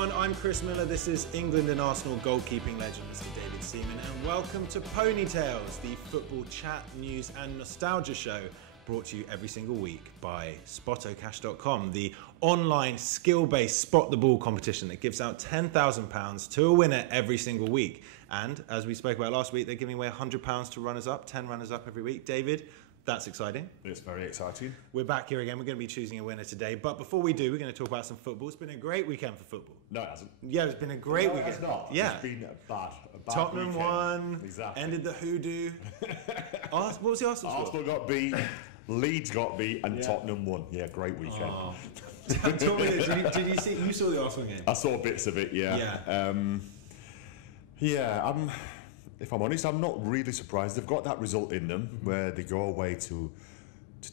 everyone, I'm Chris Miller. This is England and Arsenal goalkeeping legend Mr. David Seaman, and welcome to Ponytails, the football chat, news and nostalgia show brought to you every single week by SpottoCash.com, the online skill-based spot the ball competition that gives out £10,000 to a winner every single week. And as we spoke about last week, they're giving away £100 to runners-up, 10 runners-up every week. David, that's exciting. It's very exciting. We're back here again. We're going to be choosing a winner today. But before we do, we're going to talk about some football. It's been a great weekend for football. No, it hasn't. Yeah, it's been a great weekend. It's not. Yeah. It's been a bad Tottenham weekend. won. Exactly. Ended the hoodoo. What was the Arsenal score? Arsenal got beat, Leeds got beat, and Tottenham won. Yeah, great weekend. Oh. Tell me this. Did you see? You saw the Arsenal game? I saw bits of it. Yeah. If I'm honest, I'm not really surprised. They've got that result in them where they go away to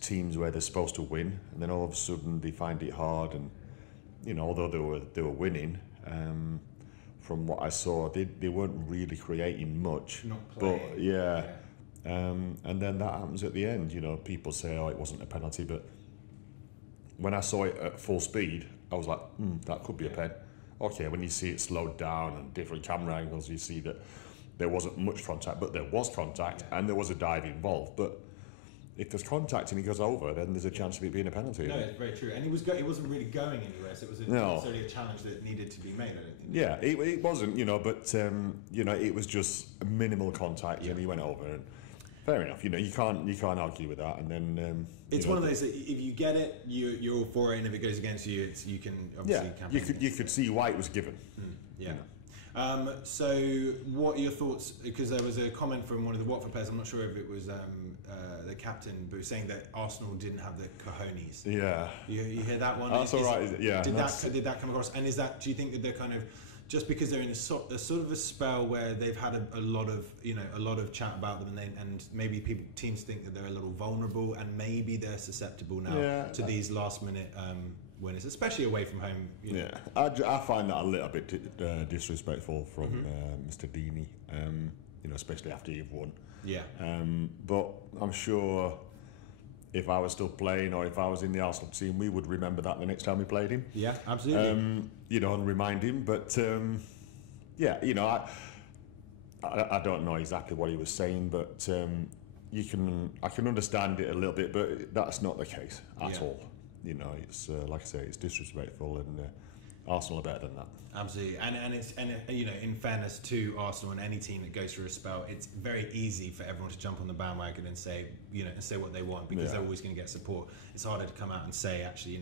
teams where they're supposed to win, and then all of a sudden they find it hard. And although they were winning, from what I saw, they weren't really creating much. Not playing. But and then that happens at the end. People say, "Oh, it wasn't a penalty," but when I saw it at full speed, I was like, "That could be a pen." Okay, when you see it slowed down and different camera angles, you see that there wasn't much contact, but there was contact and there was a dive involved. But if there's contact and he goes over, then there's a chance of it being a penalty. No, it's very true. And he wasn't really going anywhere, so it wasn't necessarily a challenge that needed to be made, I don't think. Yeah, it wasn't, but it was just minimal contact and he went over. And fair enough, you can't argue with that. And then it's one of those that if you get it, you're all for it, and if it goes against you, you can obviously campaign. You could see why it was given. So what are your thoughts? Because there was a comment from one of the Watford players, I'm not sure if it was the captain, but was saying that Arsenal didn't have the cojones. Yeah. You hear that one? That's all right. Yeah. Did that come across? And do you think that they're kind of, just because they're in a sort of a spell where they've had a lot of chat about them, and maybe teams think that they're a little vulnerable, and maybe they're susceptible now to these last minute winners, especially away from home. Yeah, I find that a little bit disrespectful from Mr. Deeney, especially after you've won. Yeah. But I'm sure if I was still playing, or if I was in the Arsenal team, we would remember that the next time we played him. Yeah, absolutely. And remind him. But I don't know exactly what he was saying, but I can understand it a little bit, but that's not the case at all. It's like I say, it's disrespectful, and Arsenal are better than that. Absolutely, and in fairness to Arsenal and any team that goes through a spell, it's very easy for everyone to jump on the bandwagon and say what they want, because they're always going to get support. It's harder to come out and say, actually,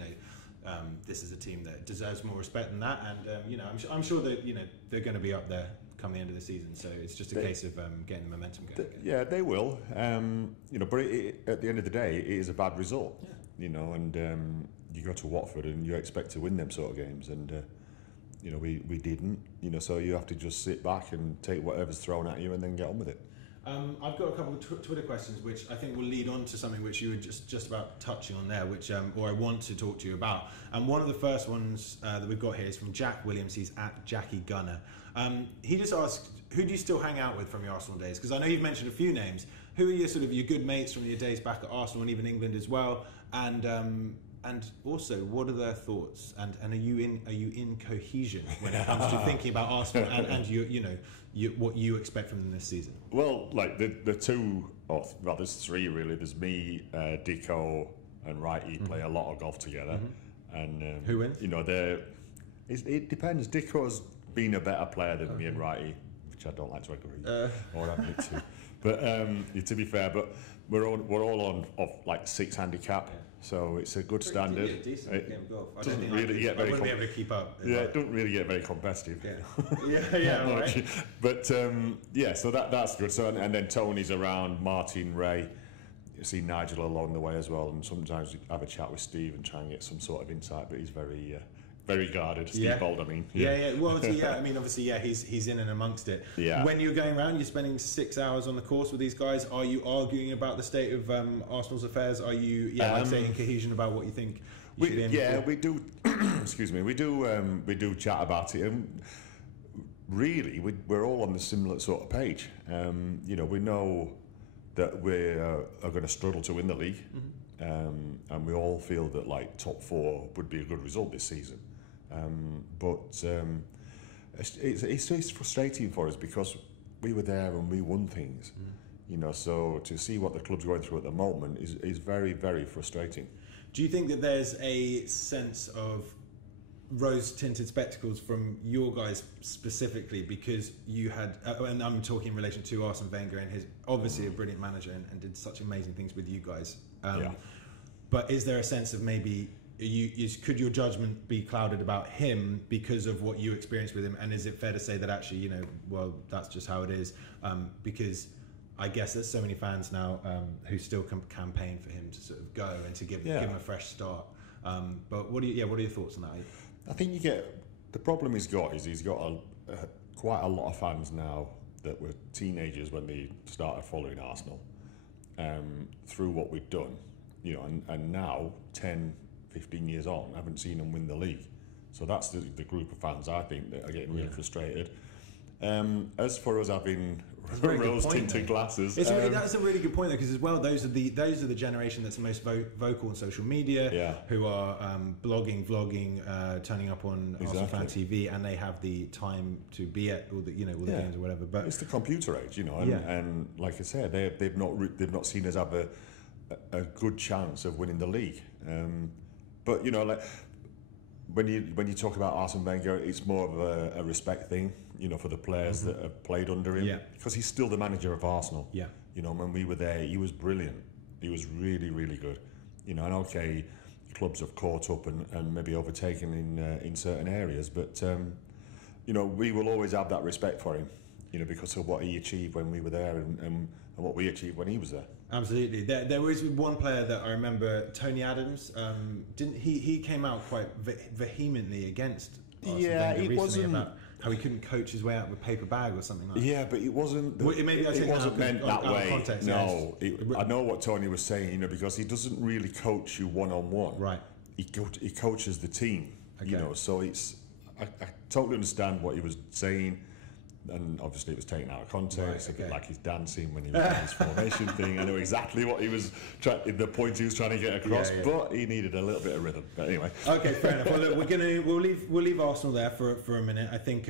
this is a team that deserves more respect than that, and I'm sure that they're going to be up there come the end of the season. So it's just a case of getting the momentum going. Yeah, they will. But at the end of the day, it is a bad result. Yeah. And you go to Watford and you expect to win them sort of games, and we didn't. So you have to just sit back and take whatever's thrown at you and then get on with it. I've got a couple of Twitter questions which I think will lead on to something which you were just about touching on there, which or I want to talk to you about. And one of the first ones that we've got here is from Jack Williams. He's at Jackie Gunner. He just asked, who do you still hang out with from your Arsenal days? Because I know you've mentioned a few names. Who are your good mates from your days back at Arsenal and even England as well? And also, what are their thoughts? And are you in cohesion when it comes to thinking about Arsenal and what you expect from them this season? Well, like the two, there's three really. There's me, Dicko, and Wrighty play a lot of golf together. And who wins? It depends. Dicko's been a better player than me and Wrighty, which I don't like to agree or admit to. But to be fair, but we're all on like 6 handicap, so it's a good standard. Yeah, decent game of golf. I wouldn't be able to keep up. Yeah, it doesn't really get very competitive. Yeah, right. But so that's good. So and then Tony's around, Martin, Ray. You see Nigel along the way as well, and sometimes we have a chat with Steve and try and get some sort of insight. But he's very guarded. Steve Bold, I mean. Well, obviously, he's in and amongst it. Yeah. When you're going around, you're spending 6 hours on the course with these guys. Are you arguing about the state of Arsenal's affairs? Are you, in cohesion about what you think? We do. Excuse me. We do chat about it, and really, we're all on the similar sort of page. We know that we are going to struggle to win the league, and we all feel that like top 4 would be a good result this season. But it's frustrating for us because we were there and we won things. You know, so to see what the club's going through at the moment is very, very frustrating. Do you think that there's a sense of rose-tinted spectacles from your guys specifically because you had, and I'm talking in relation to Arsene Wenger and his obviously a brilliant manager and did such amazing things with you guys. But is there a sense of maybe could your judgment be clouded about him because of what you experienced with him? And is it fair to say that actually, you know, well, that's just how it is? Because I guess there's so many fans now who still campaign for him to sort of go and to give him a fresh start. But what are your thoughts on that? I think the problem he's got is he's got quite a lot of fans now that were teenagers when they started following Arsenal through what we've done, you know, and now 10, 15 years on, I haven't seen them win the league. So that's the group of fans I think that are getting really frustrated. As for us having rose-tinted glasses, that's a really good point though, because as well those are the generation that's the most vocal on social media, who are blogging, vlogging, turning up on Arsenal Fan TV, and they have the time to be at all the games or whatever. But it's the computer age, you know, and like I said, they've not seen us have a good chance of winning the league. But you know, like when you talk about Arsene Wenger, it's more of a respect thing, you know, for the players that have played under him, because he's still the manager of Arsenal. You know, when we were there, he was brilliant. He was really, really good. You know, and okay, clubs have caught up and maybe overtaken in certain areas, but you know, we will always have that respect for him, you know, because of what he achieved when we were there and what we achieved when he was there. Absolutely. There was one player that I remember, Tony Adams. He came out quite vehemently against Arsene Wenger recently about how he couldn't coach his way out of a paper bag or something like that. Yeah, but it wasn't. It wasn't meant that way. Context, no, I know what Tony was saying. You know, because he doesn't really coach you one-on-one. Right. He coaches the team. Okay. You know, so it's. I totally understand what he was saying. And obviously it was taken out of context, a bit like his dancing when he was doing his formation thing. I know exactly what he was the point he was trying to get across, but he needed a little bit of rhythm. But anyway. Okay, fair enough. Well, look, we'll leave Arsenal there for a minute. I think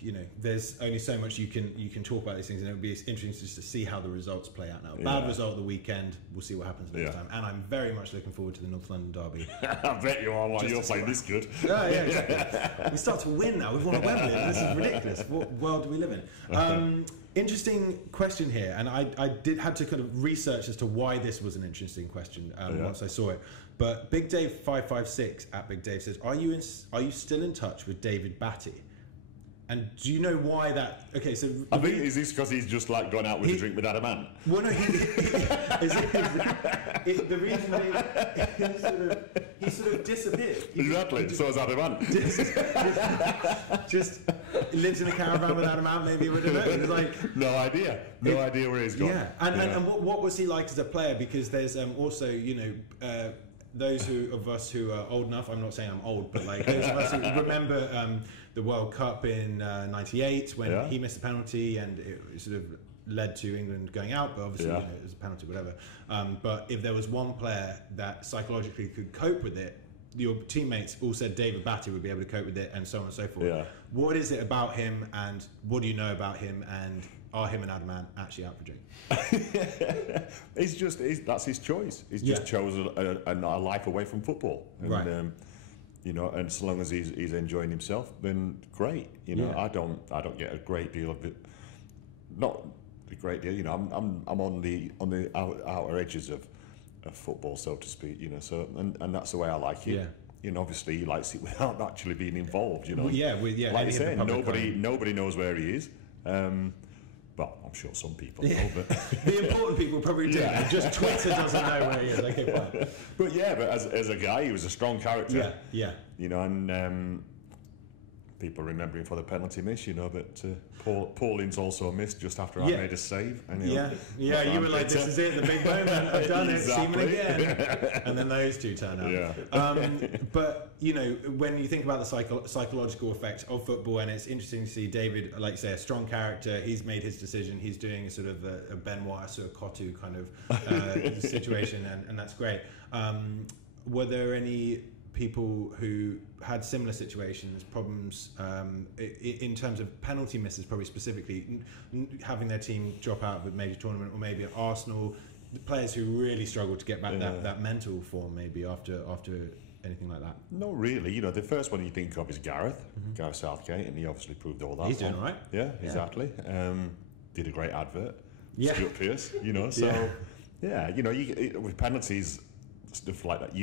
you know there's only so much you can talk about these things, and it would be interesting just to see how the results play out now. Bad result the weekend. We'll see what happens next time. And I'm very much looking forward to the North London derby. I bet you are. While you're playing this good. Exactly. We start to win now. We've won at Wembley. This is ridiculous. What world do we live in? Interesting question here, and I had to kind of research as to why this was an interesting question once I saw it. But Big Dave 556 at Big Dave says, "Are you still in touch with David Batty? And do you know why that?" Okay, so I think is this because he's just like gone out with a drink with Adam Ant? Well, no, the reason he sort of disappeared. Exactly. So has Adam Ant. Just lives in a caravan with Adam Ant. Maybe we don't know. It's like no idea where he's gone. Yeah, and what was he like as a player? Because there's also those of us who are old enough. I'm not saying I'm old, but like those of us who remember the World Cup in '98 when he missed a penalty and it sort of led to England going out, but obviously it was a penalty, whatever. But if there was one player that psychologically could cope with it, your teammates all said David Batty would be able to cope with it, and so on and so forth. Yeah. What is it about him, and what do you know about him, and are him and Adam Ant actually out for drink? That's his choice. He's just chosen a life away from football. And, right. You know, and so long as he's enjoying himself, then great. You know, I don't get a great deal of it. Not a great deal. You know, I'm on the outer edges of football, so to speak. You know, so and that's the way I like it. Yeah. You know, obviously he likes it without actually being involved. You know. Well, like I said, nobody knows where he is. Well, I'm sure some people know, but the important people probably do. Yeah. Just Twitter doesn't know where he is. Okay, fine. But as a guy, he was a strong character. Yeah. You know, and people remember him for the penalty miss. You know, but Pauling's also missed just after I made a save. And, you were like, "This is it, the big moment. I've done it, Seaman again." And then those two turn up. Yeah. But you know, when you think about the psychological effect of football, and it's interesting to see David, like say, a strong character. He's made his decision. He's doing a sort of a Benoit Kotu kind of situation, and that's great. Were there any people who had similar situations, problems in terms of penalty misses, probably specifically having their team drop out of a major tournament, or maybe at Arsenal, the players who really struggled to get back that mental form, maybe after anything like that? Not really. You know, the first one you think of is Gareth Southgate, and he obviously proved all that. He's doing all right. Yeah, exactly. Did a great advert. Yeah. Stuart Pearce, you know. So, you know, with penalties, stuff like that,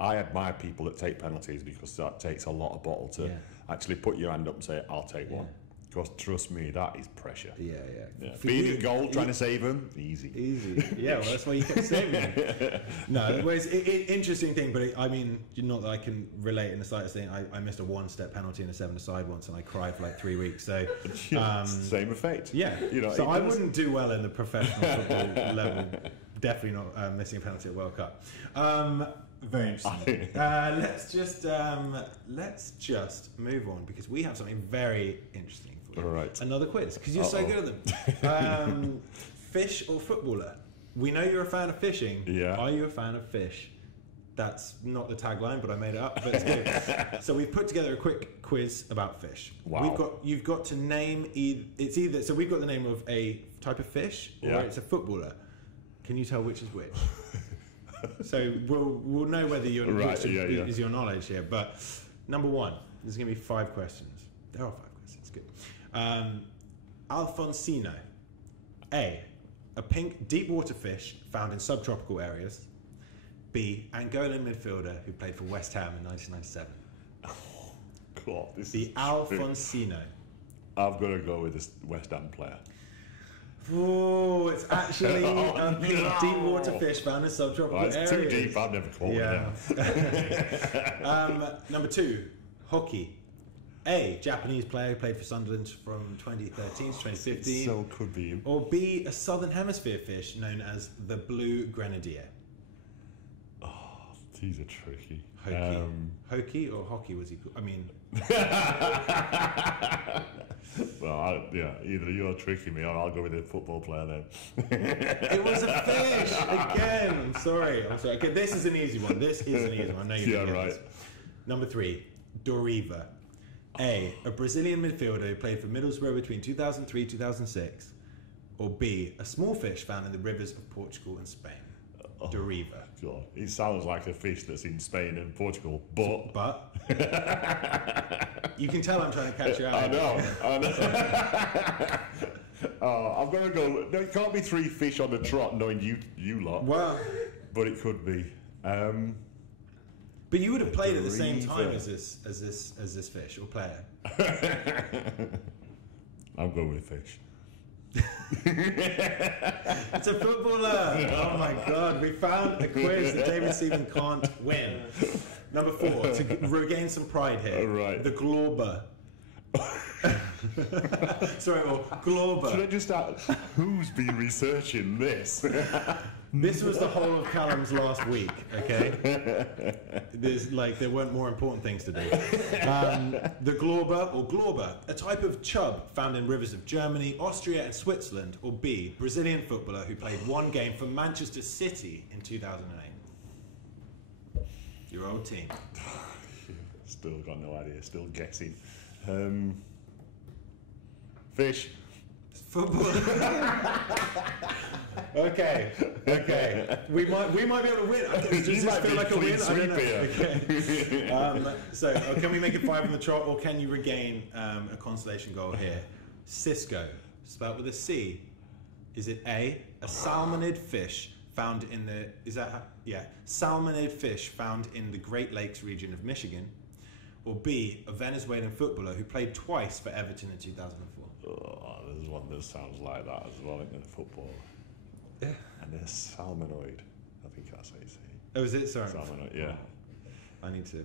I admire people that take penalties, because that takes a lot of bottle to actually put your hand up and say, I'll take one. Because trust me, that is pressure. Yeah. Being in goal, trying to save him, easy. Yeah, well, that's why you kept saving him. No, well, it's an interesting thing, but I mean, not that I can relate in the slightest thing. I missed a one-step penalty in a 7-a-side once, and I cried for like 3 weeks. So same effect. Yeah. You know, so I wouldn't do well in the professional football level. Definitely not missing a penalty at World Cup. Very interesting. Let's just move on, because we have something very interesting for you. All right. Another quiz, because you're so good at them. Fish or footballer? We know you're a fan of fishing. Yeah. Are you a fan of fish? That's not the tagline, but I made it up. But it's good. So we've put together a quick quiz about fish. Wow. You've got to name either. So we've got the name of a type of fish, or it's a footballer. Can you tell which is which? So we'll know whether your is your knowledge here. But number one, there's going to be 5 questions. There are 5 questions. Good. Alfonsino. A pink deep water fish found in subtropical areas. B, Angolan midfielder who played for West Ham in 1997. Oh, God, the Alfonsino. I've got to go with this West Ham player. Oh, it's actually a deep water fish found in subtropical areas. It's too deep, I've never caught it. Number 2, hockey. A, Japanese player who played for Sunderland from 2013 to 2015. So could be. Or B, a southern hemisphere fish known as the blue grenadier. Oh, these are tricky. Hokey or hockey was he called? I mean... Well, either you're tricking me or I'll go with a football player then. It was a fish! Again! I'm sorry. Okay, this is an easy one. I know you're right. This. Number 3, Doriva. A Brazilian midfielder who played for Middlesbrough between 2003 2006. Or B, a small fish found in the rivers of Portugal and Spain. Doriva. God, it sounds like a fish that's in Spain and Portugal, but you can tell I'm trying to catch you out. I know. I'm going to go. No, it can't be 3 fish on the trot, knowing you lot. Well, but it could be. But you would have played at the same time as this fish or player. I'm going with fish. It's a footballer. Oh my God, we found a quiz that David Seaman can't win. Number 4, to regain some pride here. Right. The Glauber. Sorry, well, Glauber. Should I just ask, who's been researching this? This was the whole of Callum's last week, okay? There weren't more important things to do. The Glauber, or Glauber, a type of chub found in rivers of Germany, Austria and Switzerland. Or B, Brazilian footballer who played 1 game for Manchester City in 2008. Your old team. Still got no idea, still guessing. Fish. Football. Okay. We might be able to win. Does this feel like a win? I don't know. Okay. So can we make it 5 on the trot, or can you regain a consolation goal here? Cisco, spelled with a C. Is it A, salmonid fish found in the salmonid fish found in the Great Lakes region of Michigan? Or B, a Venezuelan footballer who played twice for Everton in 2004? Oh, there's one that sounds like that as well in football. Yeah. And they're salmonoid. I think that's how you say it. Oh, is it? Sorry. Salmonoid, yeah. I need to...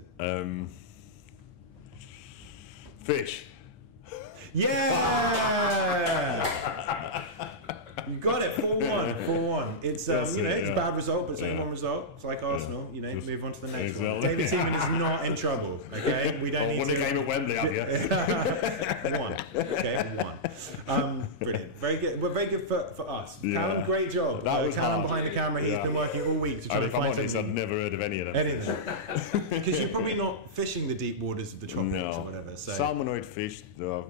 Fish. Yeah! You got it. 4-1. 4-1. It's it's a bad result, but it's only one result. It's like Arsenal. You know, just move on to the next one. David Seaman is not in trouble. Okay, we don't need won to. Won a game at Wembley, have you? One. Okay, one. Brilliant. Very good. Well, very good for us. Yeah. Callum, great job. That was Callum hard. behind the camera. He's been working all week to try to find honest, I've never heard of any of them. Anything. Because you're probably not fishing the deep waters of the tropics or whatever. So. Salmonoid fish, but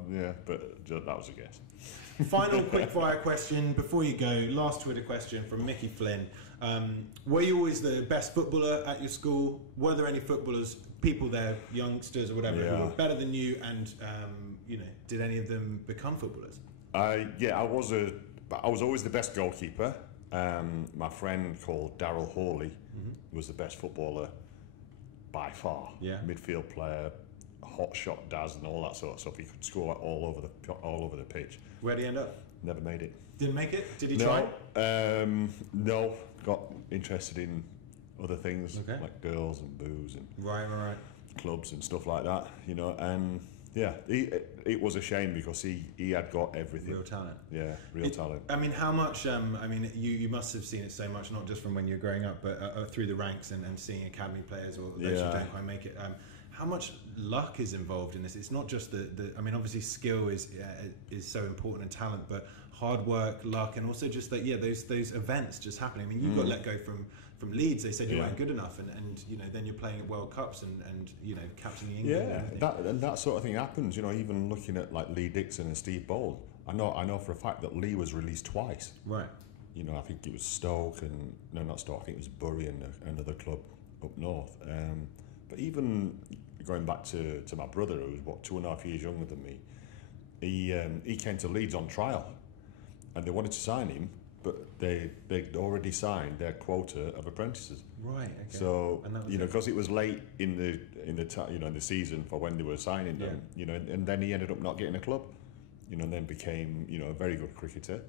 that was a guess. Final quick-fire question before you go. Last Twitter question from Mickey Flynn. Were you always the best footballer at your school? Were there any footballers, people there, youngsters or whatever, who were better than you? And did any of them become footballers? I was always the best goalkeeper. My friend called Darryl Hawley was the best footballer by far. Yeah. Midfield player, hot shot Daz and all that sort of stuff. He could score all over the pitch. Where'd he end up? Never made it. Didn't make it? Did he try? No. Got interested in other things like girls and booze and right. clubs and stuff like that. And it was a shame because he had got everything. Real talent. Yeah, talent. I mean, how much? You must have seen it so much, not just from when you're growing up, but through the ranks and seeing academy players or those who don't quite make it. How much luck is involved in this? It's not just obviously skill is so important and talent, but hard work, luck, and also just that those events just happening. I mean, you got let go from Leeds. They said you weren't good enough, and then you're playing at World Cups and captaining England. Yeah, that sort of thing happens. Even looking at like Lee Dixon and Steve Bold, I know for a fact that Lee was released twice. Right. I think it was Stoke and no, not Stoke. I think it was Bury and another club up north. But even going back to my brother, who was 2.5 years younger than me, he came to Leeds on trial, and they wanted to sign him, but they'd already signed their quota of apprentices. Right. Okay. So because it was late in the season for when they were signing them, and then he ended up not getting a club, and then became a very good cricketer,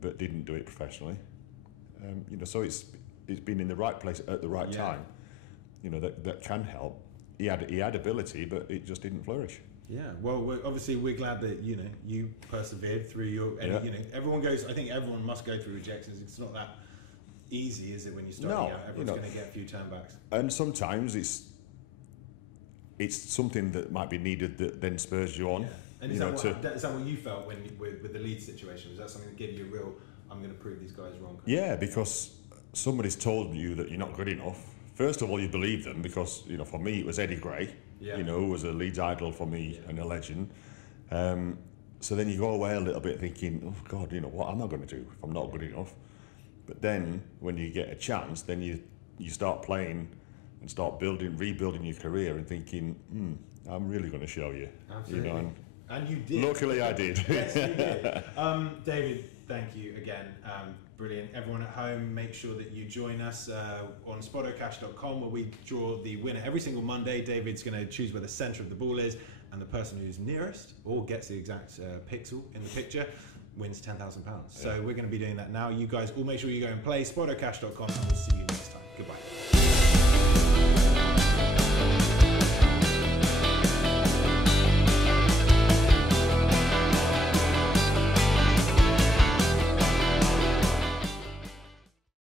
but didn't do it professionally. So it's been in the right place at the right time. That can help. He had ability, but it just didn't flourish. Yeah, well, we're glad that you persevered through your. Everyone goes. I think everyone must go through rejections. It's not that easy, is it? When you're starting out, everyone's going to get a few turnbacks. And sometimes it's something that might be needed that then spurs you on. Yeah. And is that what you felt with the Leeds situation? Was that something that gave you a real? I'm going to prove these guys wrong. Yeah, because somebody's told you that you're not good enough. First of all, you believe them because for me it was Eddie Gray. Who was a Leeds idol for me and a legend. So then you go away a little bit thinking, oh God, what am I going to do if I'm not good enough? But then when you get a chance, then you start playing and start rebuilding your career and thinking, I'm really going to show you. Absolutely. And you did. Luckily, I did. Yes, you did. David, thank you again. Brilliant. Everyone at home, make sure that you join us on SpottoCash.com, where we draw the winner every single Monday. David's going to choose where the centre of the ball is, and the person who's nearest or gets the exact pixel in the picture wins £10,000. So we're going to be doing that now. You guys all make sure you go and play SpottoCash.com, and we'll see you next time. Goodbye.